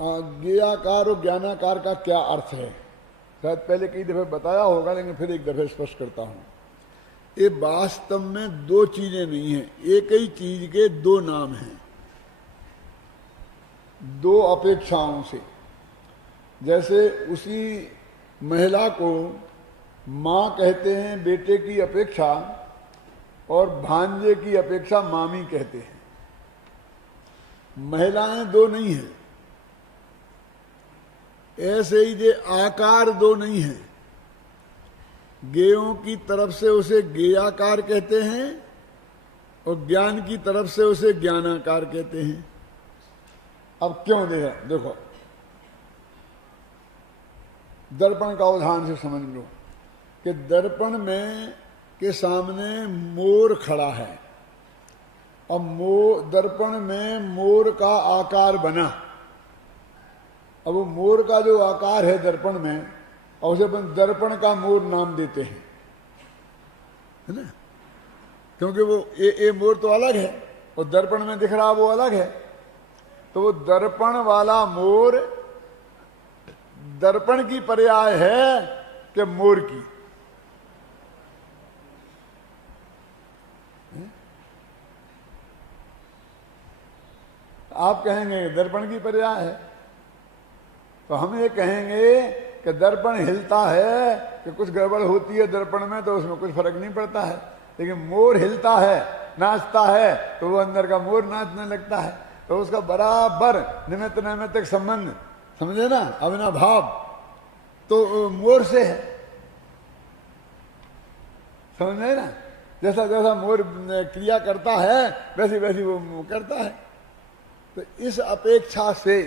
ज्ञेयाकार और ज्ञानाकार का क्या अर्थ है, शायद पहले कई दफे बताया होगा, लेकिन फिर एक दफे स्पष्ट करता हूं। ये वास्तव में दो चीजें नहीं हैं, एक ही चीज के दो नाम हैं, दो अपेक्षाओं से। जैसे उसी महिला को मां कहते हैं बेटे की अपेक्षा, और भांजे की अपेक्षा मामी कहते हैं। महिलाएं दो नहीं हैं, ऐसे ही जे आकार दो नहीं है। ज्ञेयों की तरफ से उसे ज्ञेयाकार कहते हैं और ज्ञान की तरफ से उसे ज्ञानाकार कहते हैं। अब क्यों देखो, दर्पण का उदाहरण से समझ लो कि दर्पण में के सामने मोर खड़ा है। अब दर्पण में मोर का आकार बना। अब वो मोर का जो आकार है दर्पण में, और उसे अपन दर्पण का मोर नाम देते हैं, है ना, क्योंकि वो ये मोर तो अलग है और दर्पण में दिख रहा वो अलग है। तो वो दर्पण वाला मोर दर्पण की पर्याय है कि मोर की। आप कहेंगे दर्पण की पर्याय है, तो हम ये कहेंगे कि दर्पण हिलता है कि कुछ गड़बड़ होती है दर्पण में तो उसमें कुछ फर्क नहीं पड़ता है, लेकिन मोर हिलता है, नाचता है, तो वो अंदर का मोर नाचने लगता है। तो उसका बराबर निमित्त नैमित्तिक संबंध, समझे ना, अविनाभाव तो मोर से है, समझे ना। जैसा जैसा मोर क्रिया करता है वैसी वैसी वो करता है। तो इस अपेक्षा से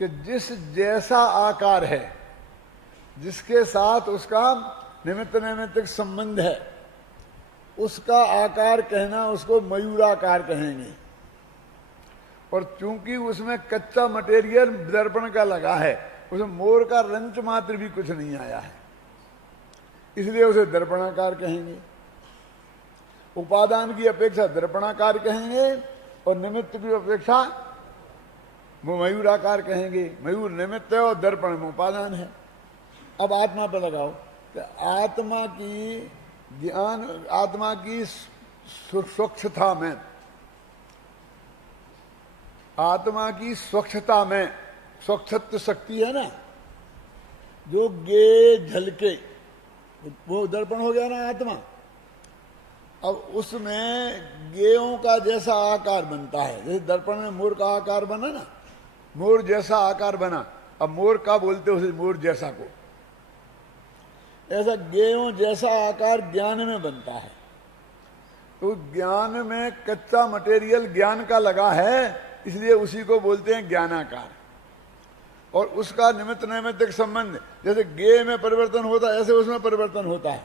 कि जिस जैसा आकार है, जिसके साथ उसका निमित्त नैमित्तिक संबंध है, उसका आकार कहना उसको मयूराकार कहेंगे। और चूंकि उसमें कच्चा मटेरियल दर्पण का लगा है, उसमें मोर का रंच मात्र भी कुछ नहीं आया है, इसलिए उसे दर्पणाकार कहेंगे। उपादान की अपेक्षा दर्पणाकार कहेंगे और निमित्त की अपेक्षा वो मयूराकार कहेंगे। मयूर निमित्त है और दर्पण में उपादान है। अब आत्मा पर लगाओ तो आत्मा की स्वच्छता में, आत्मा की स्वच्छता में, स्वच्छत्व शक्ति है ना, जो गे झलके, वो दर्पण हो गया ना आत्मा। अब उसमें गेयों का जैसा आकार बनता है, जैसे दर्पण में मोर का आकार बना ना, मोर जैसा आकार बना। अब मोर का बोलते उसे मोर जैसा को, ऐसा गेयों जैसा आकार ज्ञान में बनता है। तो ज्ञान में कच्चा मटेरियल ज्ञान का लगा है, इसलिए उसी को बोलते हैं ज्ञानाकार। और उसका निमित्त नैमित्तिक संबंध, जैसे गे में परिवर्तन होता है ऐसे उसमें परिवर्तन होता है,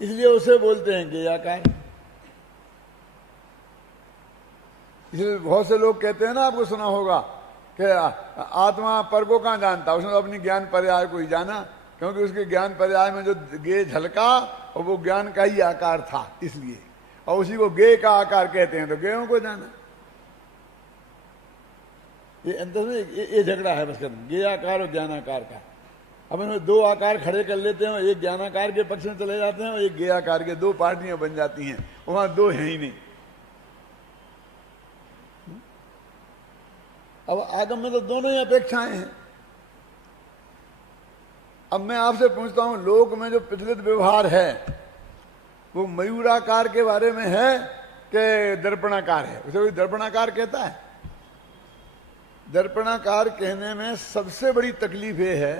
इसलिए उसे बोलते हैं ज्ञेयाकार। इसलिए बहुत से लोग कहते हैं ना, आपको सुना होगा कि आत्मा पर को कहाँ जानता, उसने तो अपनी ज्ञान पर्याय को ही जाना, क्योंकि उसके ज्ञान पर्याय में जो गे झलका और वो ज्ञान का ही आकार था, इसलिए। और उसी को गे का आकार कहते हैं, तो गेयों को जाना। ये अंतर में ये झगड़ा है बस कर, गे आकार और ज्ञानाकार का। अब इनमें दो आकार खड़े कर लेते हैं, एक ज्ञानाकार के पक्ष में चले जाते हैं और एक गे आकार के, दो पार्टियां बन जाती हैं, वहां दो हैं ही नहीं। अब आगम में तो दोनों ही अपेक्षाएं हैं। अब मैं आपसे पूछता हूं, लोक में जो प्रचलित व्यवहार है वो मयूराकार के बारे में है कि दर्पणाकार है? उसे कोई दर्पणाकार कहता है? दर्पणाकार कहने में सबसे बड़ी तकलीफ ये है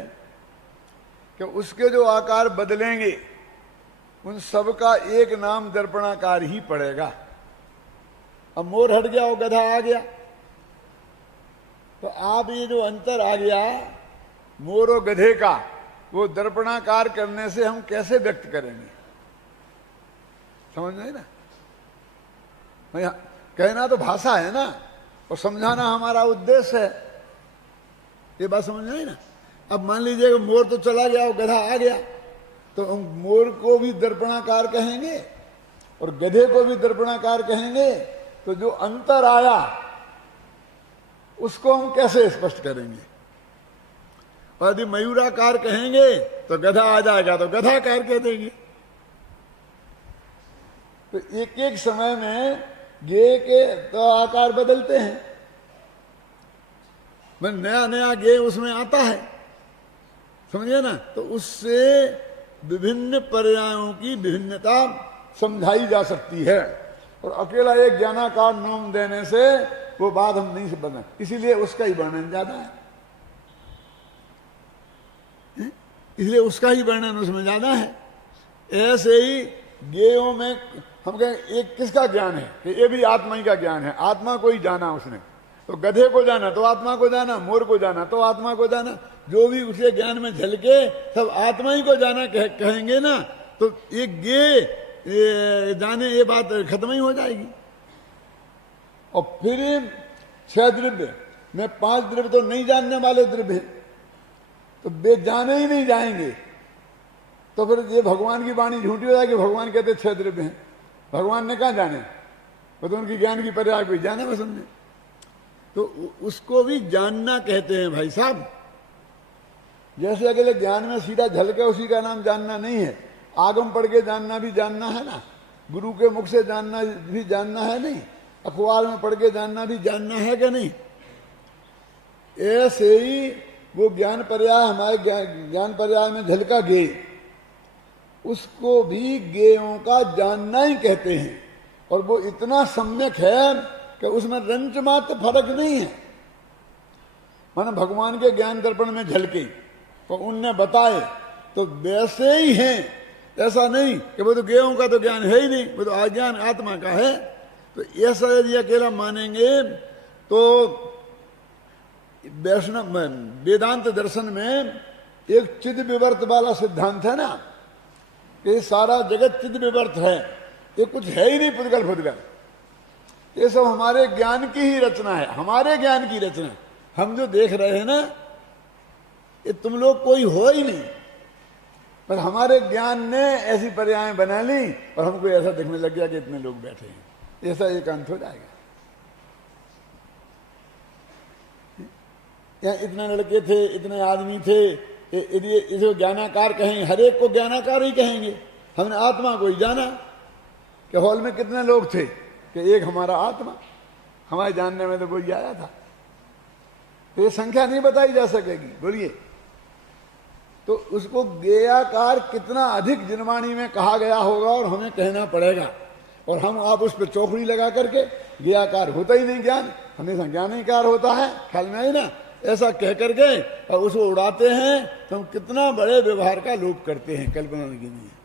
कि उसके जो आकार बदलेंगे उन सब का एक नाम दर्पणाकार ही पड़ेगा। अब मोर हट गया और गधा आ गया, तो आप ये जो अंतर आ गया मोर और गधे का, वो दर्पणाकार करने से हम कैसे व्यक्त करेंगे? समझ नहीं ना, मैं कहना तो भाषा है ना, और समझाना हमारा उद्देश्य है। ये बात समझ नहीं ना। अब मान लीजिए मोर तो चला गया और गधा आ गया, तो हम मोर को भी दर्पणाकार कहेंगे और गधे को भी दर्पणाकार कहेंगे। तो जो अंतर आया उसको हम कैसे स्पष्ट करेंगे? और यदि मयूराकार कहेंगे तो गधा आ जाएगा, तो गधाकार कह देंगे। तो एक एक समय में गे के तो आकार बदलते हैं, मैं नया नया गे उसमें आता है, समझे ना? तो उससे विभिन्न पर्यायों की विभिन्नता समझाई जा सकती है, और अकेला एक ज्ञानाकार नाम देने से वो बात हम नहीं समझ, इसीलिए उसका ही वर्णन ज्यादा है, इसलिए उसका ही वर्णन उसमें ज्यादा है। ऐसे ही गेयों में हम कहें एक किसका ज्ञान है कि ये भी आत्मा ही का ज्ञान है, आत्मा को ही जाना उसने, तो गधे को जाना तो आत्मा को जाना, मोर को जाना तो आत्मा को जाना, जो भी उसे ज्ञान में झलके सब आत्मा ही को जाना कहेंगे ना, तो एक गे जाने ये बात खत्म ही हो जाएगी। और फिर 6 द्रव्य में 5 द्रव्य तो नहीं जानने वाले द्रव्य हैं, तो वे जाने ही नहीं जाएंगे, तो फिर ये भगवान की वाणी झूठी हो जाएगी। भगवान कहते 6 द्रव्य हैं, भगवान ने कहा जाने, तो उनकी ज्ञान की पर्याय भी जाने में समझे, तो उसको भी जानना कहते हैं भाई साहब। जैसे अगले ज्ञान में सीधा झलके उसी का नाम जानना नहीं है, आगम पढ़ के जानना भी जानना है ना, गुरु के मुख से जानना भी जानना है नहीं, अखबार में पढ़ के जानना भी जानना है कि नहीं। ऐसे ही वो ज्ञान पर्याय हमारे ज्ञान पर्याय में झलका गे, उसको भी गेयों का जानना ही कहते हैं, और वो इतना सम्यक है कि उसमें रंच मात्र फर्क नहीं है। माना भगवान के ज्ञान दर्पण में झलके तो उनने बताए तो वैसे ही हैं, ऐसा नहीं कि वो तो गेयों का तो ज्ञान है ही नहीं, वो तो अज्ञान आत्मा का है। तो ऐसा यदि अकेला मानेंगे तो वैष्णव वेदांत दर्शन में एक चिद विवर्त वाला सिद्धांत है ना, कि सारा जगत चिद विवर्त है, ये कुछ है ही नहीं पुद्गल फुद्गल, ये सब हमारे ज्ञान की ही रचना है, हमारे ज्ञान की रचना। हम जो देख रहे हैं ना, ये तुम लोग कोई हो ही नहीं, पर हमारे ज्ञान ने ऐसी पर्यायें बना ली और हमको ऐसा दिखने लग गया कि इतने लोग बैठे हैं, ऐसा एक अंत हो जाएगा। यहाँ इतने लड़के थे, इतने आदमी थे, यदि इसे ज्ञानाकार कहेंगे, हर एक को ज्ञानाकार ही कहेंगे। हमने आत्मा को ही जाना कि हॉल में कितने लोग थे, कि एक हमारा आत्मा, हमारे जानने में तो कोई आया था, तो ये संख्या नहीं बताई जा सकेगी, बोलिए। तो उसको गेयाकार कितना अधिक जिनवाणी में कहा गया होगा और हमें कहना पड़ेगा, और हम आप उस पर चौकड़ी लगा करके गेयाकार होता ही नहीं ज्ञान, हमेशा ज्ञानीकार होता है, ख्याल में आई ना, ऐसा कह करके और उसको उड़ाते हैं, तो हम कितना बड़े व्यवहार का लोप करते हैं, कल्पना की नहीं है।